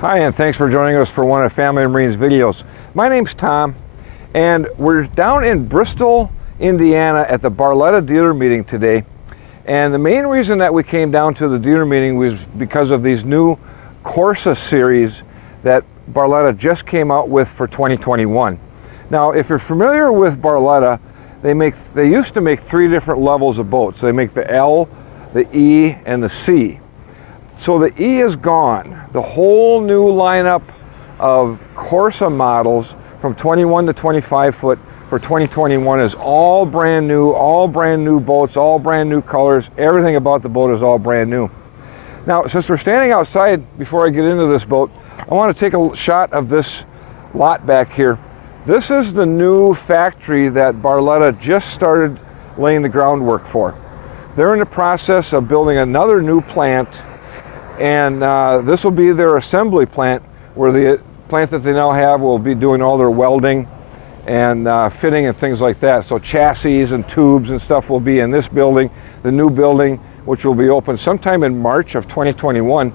Hi, and thanks for joining us for one of Family and Marine's videos. My name's Tom, and we're down in Bristol, Indiana at the Barletta dealer meeting today. And the main reason that we came down to the dealer meeting was because of these new Corsa series that Barletta just came out with for 2021. Now, if you're familiar with Barletta, they used to make three different levels of boats. They make the L, the E, and the C. So the E is gone. The whole new lineup of Corsa models from 21 to 25 foot for 2021 is all brand new boats, all brand new colors. Everything about the boat is all brand new. Now, since we're standing outside, before I get into this boat, I want to take a shot of this lot back here. This is the new factory that Barletta just started laying the groundwork for. They're in the process of building another new plant, and this will be their assembly plant, where the plant that they now have will be doing all their welding and fitting and things like that. So chassis and tubes and stuff will be in this building. The new building, which will be open sometime in March of 2021,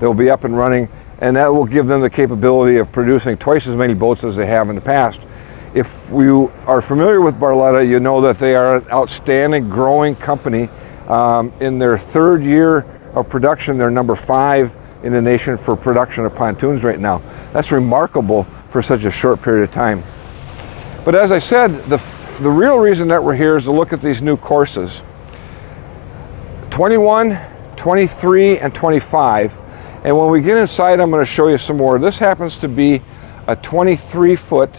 they'll be up and running, and that will give them the capability of producing twice as many boats as they have in the past. If you are familiar with Barletta, you know that they are an outstanding growing company. In their third year of production, they're number 5 in the nation for production of pontoons right now. That's remarkable for such a short period of time. But as I said, the real reason that we're here is to look at these new Corsas. 21, 23, and 25. And when we get inside, I'm going to show you some more. This happens to be a 23 foot.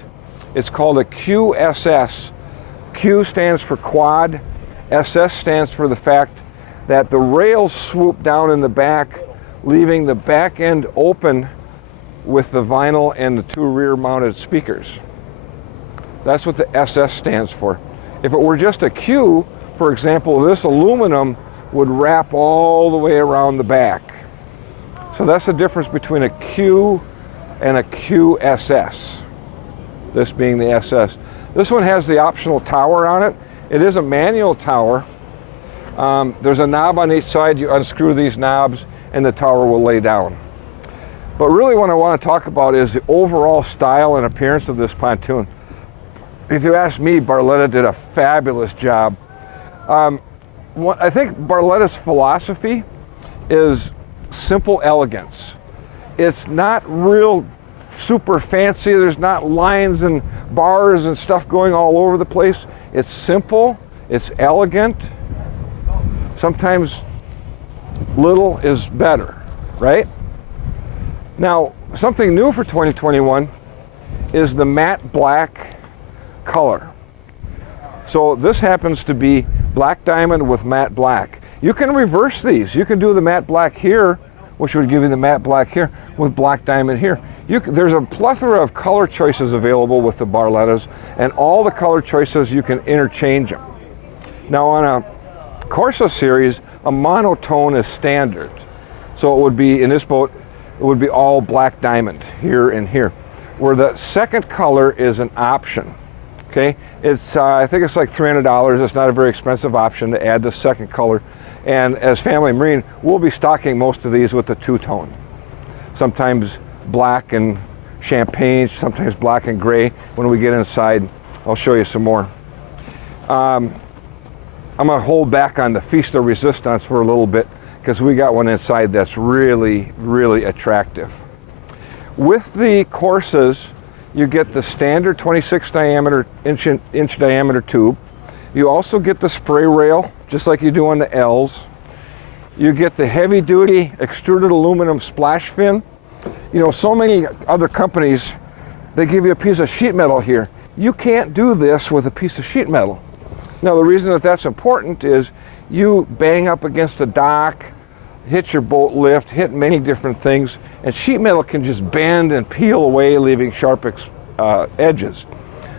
It's called a QSS. Q stands for quad. SS stands for the fact that the rails swoop down in the back, leaving the back end open with the vinyl and the 2 rear mounted speakers. That's what the SS stands for. If it were just a Q, for example, this aluminum would wrap all the way around the back. So that's the difference between a Q and a QSS, this being the SS. This one has the optional tower on it. It is a manual tower. There's a knob on each side. You unscrew these knobs and the tower will lay down. But really what I want to talk about is the overall style and appearance of this pontoon. If you ask me, Barletta did a fabulous job. I think Barletta's philosophy is simple elegance. It's not real super fancy. There's not lines and bars and stuff going all over the place. It's simple, it's elegant. Sometimes little is better, right? Now, something new for 2021 is the matte black color. So this happens to be black diamond with matte black. You can reverse these. You can do the matte black here, which would give you the matte black here, with black diamond here. There's a plethora of color choices available with the Barlettas, and all the color choices you can interchange them. Now on a Corsa series, a monotone is standard. So it would be, in this boat, it would be all black diamond here and here, where the second color is an option. Okay, I think it's like $300. It's not a very expensive option to add the second color. And as Family Marine, we'll be stocking most of these with the two-tone. Sometimes black and champagne, sometimes black and gray. When we get inside, I'll show you some more. I'm gonna hold back on the Feast of Resistance for a little bit, because we got one inside that's really, really attractive. With the Corsas, you get the standard 26 diameter, inch diameter tube. You also get the spray rail, just like you do on the L's. You get the heavy duty extruded aluminum splash fin. You know, so many other companies, they give you a piece of sheet metal here. You can't do this with a piece of sheet metal. Now, the reason that that's important is you bang up against a dock, hit your boat lift, hit many different things, and sheet metal can just bend and peel away, leaving sharp edges.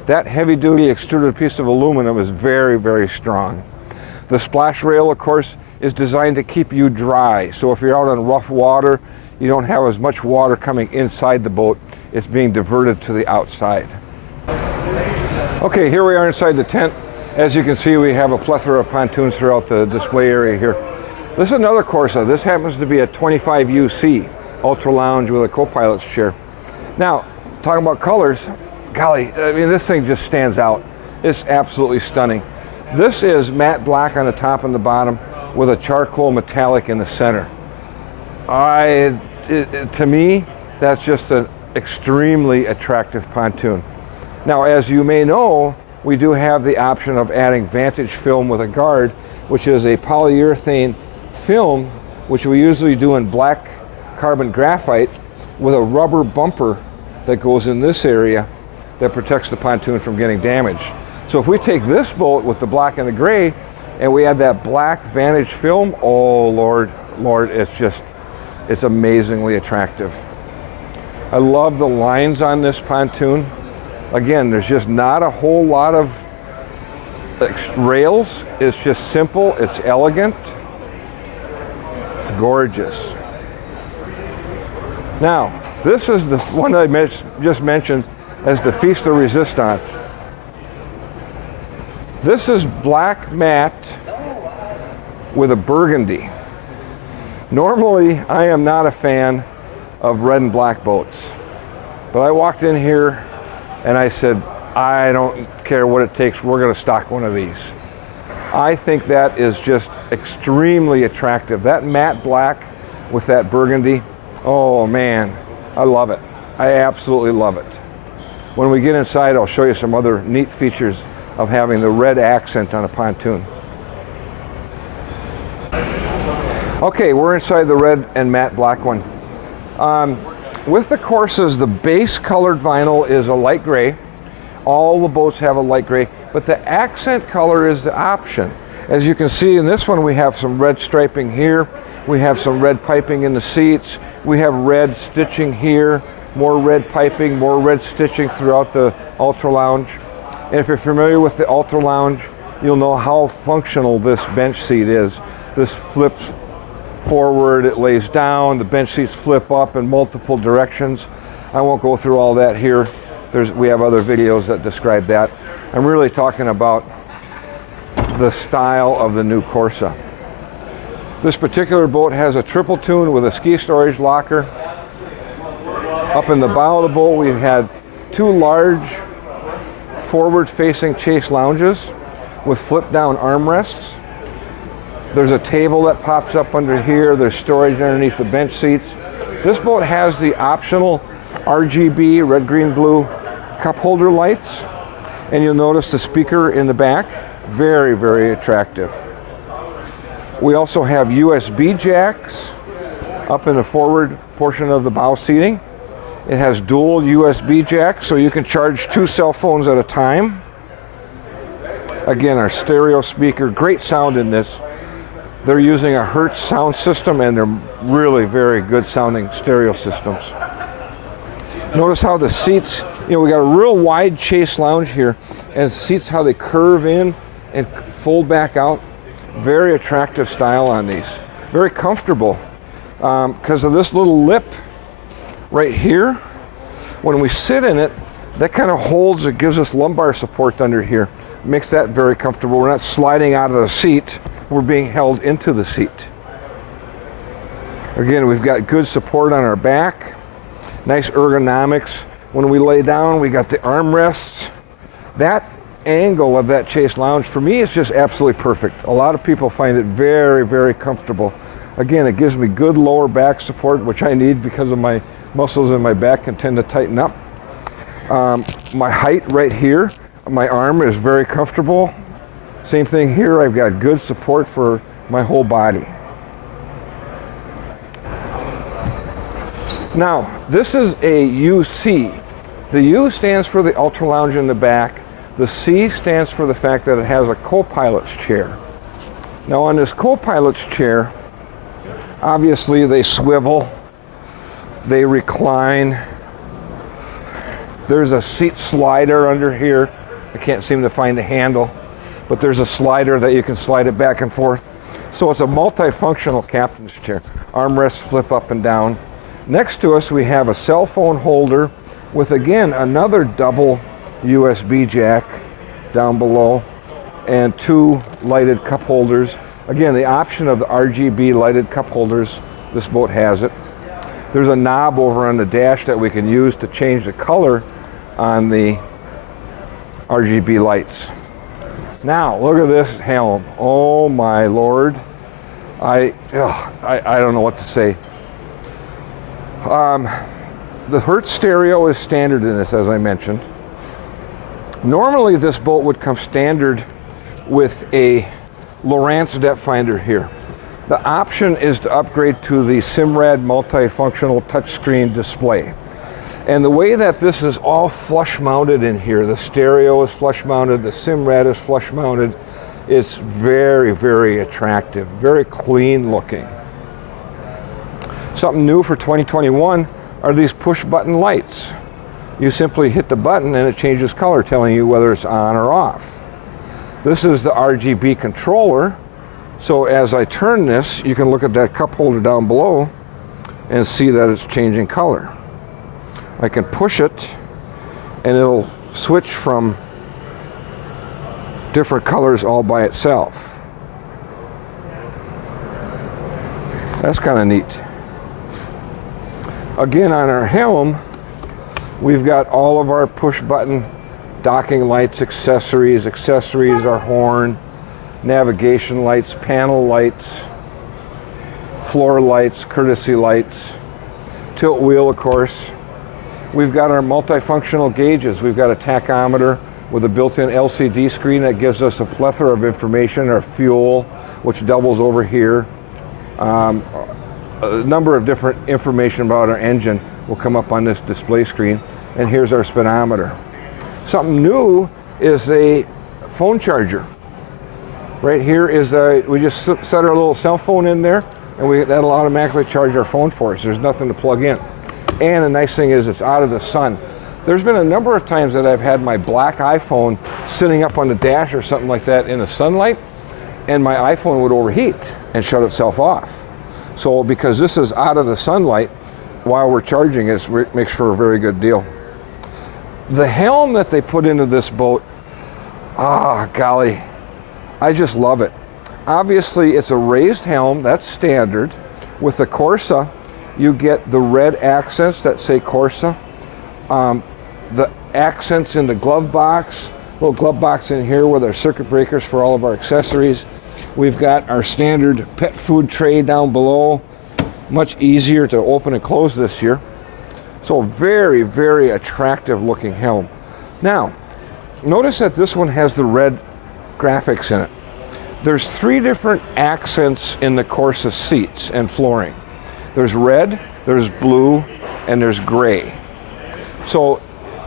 That heavy-duty extruded piece of aluminum is very, very strong. The splash rail, of course, is designed to keep you dry. So if you're out on rough water, you don't have as much water coming inside the boat. It's being diverted to the outside. Okay, here we are inside the tent. As you can see, we have a plethora of pontoons throughout the display area here. This is another Corsa. This happens to be a 25 UC. ultra lounge with a co-pilot's chair. Now, talking about colors, golly, I mean, this thing just stands out. It's absolutely stunning. This is matte black on the top and the bottom with a charcoal metallic in the center. To me, that's just an extremely attractive pontoon. Now, as you may know, we do have the option of adding Vantage Film with a guard, which is a polyurethane film, which we usually do in black carbon graphite with a rubber bumper that goes in this area that protects the pontoon from getting damaged. So if we take this boat with the black and the gray and we add that black Vantage Film, oh Lord, it's amazingly attractive. I love the lines on this pontoon. Again, there's just not a whole lot of rails. It's just simple, it's elegant, gorgeous. Now, this is the one I just mentioned as the Feast de Resistance. This is black matte with a burgundy. Normally, I am not a fan of red and black boats, but I walked in here and I said, I don't care what it takes, we're going to stock one of these. I think that is just extremely attractive. That matte black with that burgundy, oh man, I love it. I absolutely love it. When we get inside, I'll show you some other neat features of having the red accent on a pontoon. Okay, we're inside the red and matte black one. With the Corsas, the base colored vinyl is a light gray. All the boats have a light gray, but the accent color is the option. As you can see in this one, we have some red striping here. We have some red piping in the seats. We have red stitching here, more red piping, more red stitching throughout the Ultra Lounge. And if you're familiar with the Ultra Lounge, you'll know how functional this bench seat is. This flips forward, it lays down, the bench seats flip up in multiple directions. I won't go through all that here. We have other videos that describe that. I'm really talking about the style of the new Corsa. This particular boat has a triple tune with a ski storage locker. Up in the bow of the boat, we had two large forward-facing chase lounges with flip-down armrests. There's a table that pops up under here. There's storage underneath the bench seats. This boat has the optional RGB, red, green, blue cup holder lights. And you'll notice the speaker in the back. Very, very attractive. We also have USB jacks up in the forward portion of the bow seating. It has dual USB jacks, so you can charge 2 cell phones at a time. Again, our stereo speaker, great sound in this. They're using a Hertz sound system, and they're really very good sounding stereo systems. Notice how the seats, we got a real wide chase lounge here, and seats how they curve in and fold back out. Very attractive style on these. Very comfortable because of this little lip right here. When we sit in it, that kind of holds, it gives us lumbar support under here. Makes that very comfortable. We're not sliding out of the seat, we're being held into the seat. Again, we've got good support on our back. Nice ergonomics. When we lay down, we got the armrests. That angle of that chase lounge, for me, it's just absolutely perfect. A lot of people find it very, very comfortable. Again, it gives me good lower back support, which I need because of my muscles in my back can tend to tighten up. My height right here, my arm is very comfortable. Same thing here, I've got good support for my whole body. Now, this is a UC. The U stands for the Ultra Lounge in the back. The C stands for the fact that it has a co-pilot's chair. Now on this co-pilot's chair, obviously they swivel, they recline. There's a seat slider under here. I can't seem to find a handle, but there's a slider that you can slide it back and forth. So it's a multifunctional captain's chair. Armrests flip up and down. Next to us we have a cell phone holder with, again, another double USB jack down below and 2 lighted cup holders. Again, the option of the RGB lighted cup holders, this boat has it. There's a knob over on the dash that we can use to change the color on the RGB lights. Now, look at this helm. Oh my Lord. I don't know what to say. The Hertz stereo is standard in this, as I mentioned. Normally this boat would come standard with a Lowrance depth finder here. The option is to upgrade to the Simrad multifunctional touchscreen display. And the way that this is all flush mounted in here, the stereo is flush mounted, the Simrad is flush mounted, it's very, very attractive, very clean looking. Something new for 2021 are these push button lights. You simply hit the button and it changes color, telling you whether it's on or off. This is the RGB controller. So as I turn this, you can look at that cup holder down below and see that it's changing color. I can push it and it'll switch from different colors all by itself. That's kind of neat. Again, on our helm, we've got all of our push button docking lights, accessories, our horn, navigation lights, panel lights, floor lights, courtesy lights, tilt wheel, of course. We've got our multifunctional gauges. We've got a tachometer with a built-in LCD screen that gives us a plethora of information, our fuel, which doubles over here. A number of different information about our engine will come up on this display screen. And here's our speedometer. Something new is a phone charger. Right here is we just set our little cell phone in there, and that'll automatically charge our phone for us. There's nothing to plug in. And the nice thing is it's out of the sun. There's been a number of times that I've had my black iPhone sitting up on the dash or something like that in the sunlight, and my iPhone would overheat and shut itself off. So because this is out of the sunlight while we're charging, it makes for a very good deal. The helm that they put into this boat, golly, I just love it. Obviously, it's a raised helm, that's standard. With the Corsa, you get the red accents that say Corsa. The accents in the glove box, little glove box in here with our circuit breakers for all of our accessories. We've got our standard pet food tray down below, much easier to open and close this year. So very, very attractive looking helm. Now, notice that this one has the red graphics in it. There's 3 different accents in the Corsa seats and flooring. There's red, there's blue, and there's gray. So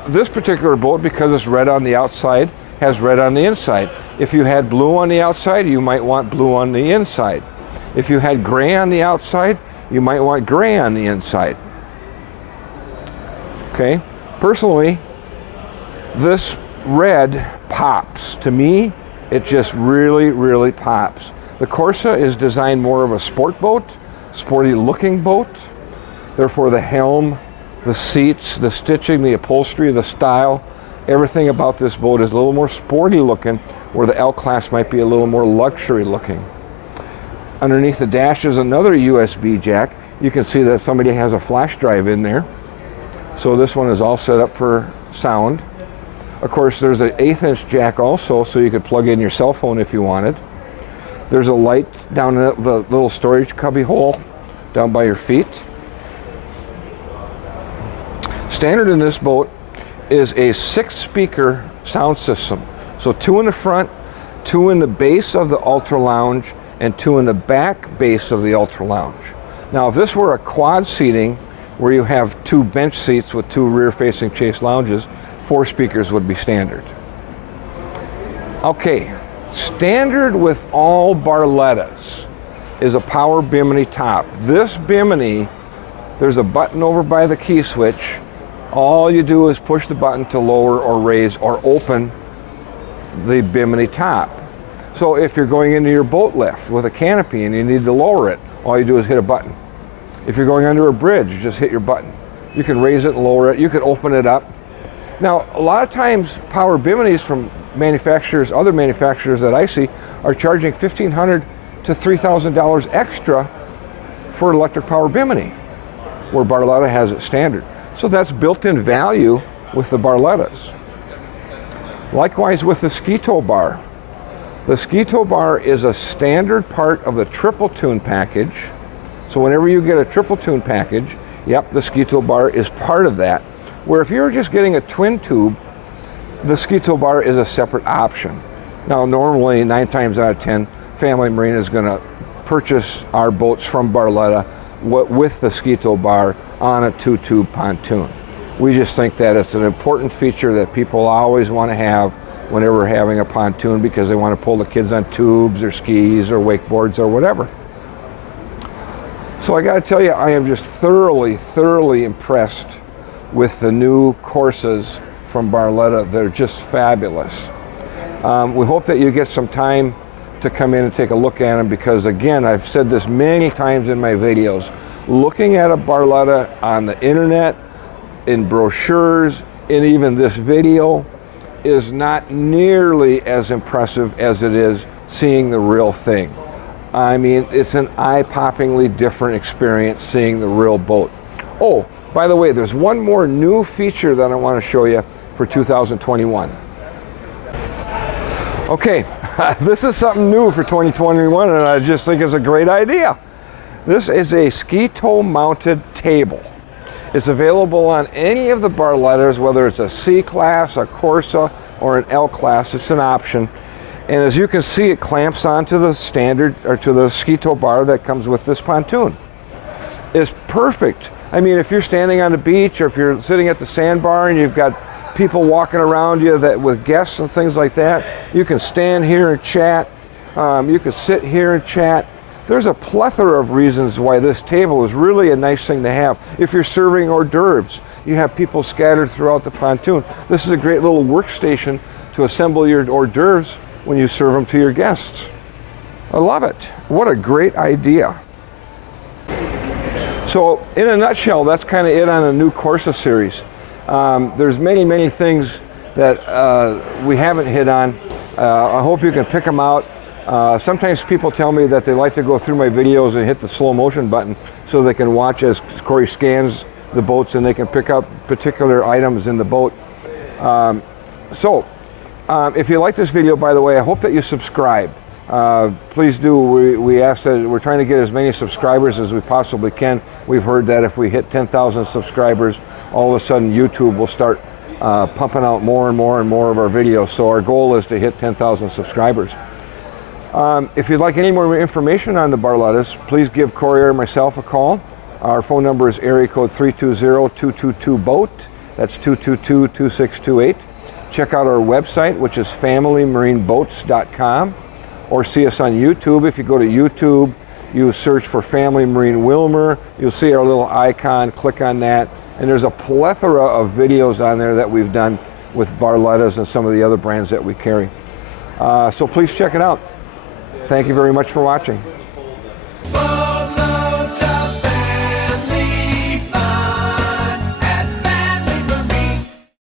this particular boat, because it's red on the outside, has red on the inside. If you had blue on the outside, you might want blue on the inside. If you had gray on the outside, you might want gray on the inside. Okay, personally, this red pops. To me, it just really, really pops. The Corsa is designed more of a sport boat, sporty looking boat. Therefore the helm, the seats, the stitching, the upholstery, the style, everything about this boat is a little more sporty looking, where the L-Class might be a little more luxury looking. Underneath the dash is another USB jack. You can see that somebody has a flash drive in there. So this one is all set up for sound. Of course, there's an 1/8 inch jack also, so you could plug in your cell phone if you wanted. There's a light down in the little storage cubby hole down by your feet. Standard in this boat is a 6-speaker sound system. So 2 in the front, 2 in the base of the Ultra Lounge, and 2 in the back base of the Ultra Lounge. Now, if this were a quad seating where you have 2 bench seats with 2 rear-facing chase lounges, 4 speakers would be standard. Okay, standard with all Barlettas is a power Bimini top. This Bimini, there's a button over by the key switch. All you do is push the button to lower or raise or open the Bimini top. So if you're going into your boat lift with a canopy and you need to lower it, all you do is hit a button. If you're going under a bridge, just hit your button. You can raise it and lower it. You can open it up. Now, a lot of times power Biminis from manufacturers, other manufacturers that I see, are charging $1,500 to $3,000 extra for an electric power Bimini. where Barletta has it standard. So that's built-in value with the Barlettas. Likewise with the ski tow bar. The ski tow bar is a standard part of the triple tune package. So whenever you get a triple tune package, yep, the ski tow bar is part of that. Where if you're just getting a twin tube, the ski tow bar is a separate option. Now normally 9 times out of 10, Family Marine is going to purchase our boats from Barletta with the ski tow bar on a 2-tube pontoon. We just think that it's an important feature that people always want to have whenever having a pontoon, because they want to pull the kids on tubes or skis or wakeboards or whatever. So I got to tell you, I am just thoroughly impressed with the new Corsas from Barletta. They're just fabulous. We hope that you get some time to come in and take a look at them, because again, I've said this many times in my videos, looking at a Barletta on the internet, in brochures, and even this video is not nearly as impressive as it is seeing the real thing. I mean, it's an eye-poppingly different experience seeing the real boat. Oh, by the way, there's one more new feature that I want to show you for 2021. Okay, this is something new for 2021, and I just think it's a great idea. This is a ski tow mounted table. It's available on any of the Barlettas, whether it's a C class, a Corsa, or an L class. It's an option. And as you can see, it clamps onto the standard, or to the ski tow bar that comes with this pontoon. It's perfect. I mean, if you're standing on the beach, or if you're sitting at the sandbar and you've got people walking around you with guests and things like that, you can stand here and chat. You can sit here and chat. There's a plethora of reasons why this table is really a nice thing to have. If you're serving hors d'oeuvres, you have people scattered throughout the pontoon. This is a great little workstation to assemble your hors d'oeuvres when you serve them to your guests. I love it. What a great idea. So in a nutshell, that's kind of it on the new Corsa series. There's many things that we haven't hit on. I hope you can pick them out. Sometimes people tell me that they like to go through my videos and hit the slow motion button so they can watch as Corey scans the boats and they can pick up particular items in the boat. If you like this video, by the way, I hope that you subscribe. Please do. We ask that we're trying to get as many subscribers as we possibly can. We've heard that if we hit 10,000 subscribers, all of a sudden YouTube will start pumping out more and more of our videos. So our goal is to hit 10,000 subscribers. If you'd like any more information on the Barlettas, please give Corey or myself a call. Our phone number is area code 320-222-BOAT. That's 222-2628. Check out our website, which is familymarineboats.com, or see us on YouTube. If you go to YouTube, you search for Family Marine Willmar, you'll see our little icon, click on that, and there's a plethora of videos on there that we've done with Barlettas and some of the other brands that we carry. So please check it out. Thank you very much for watching.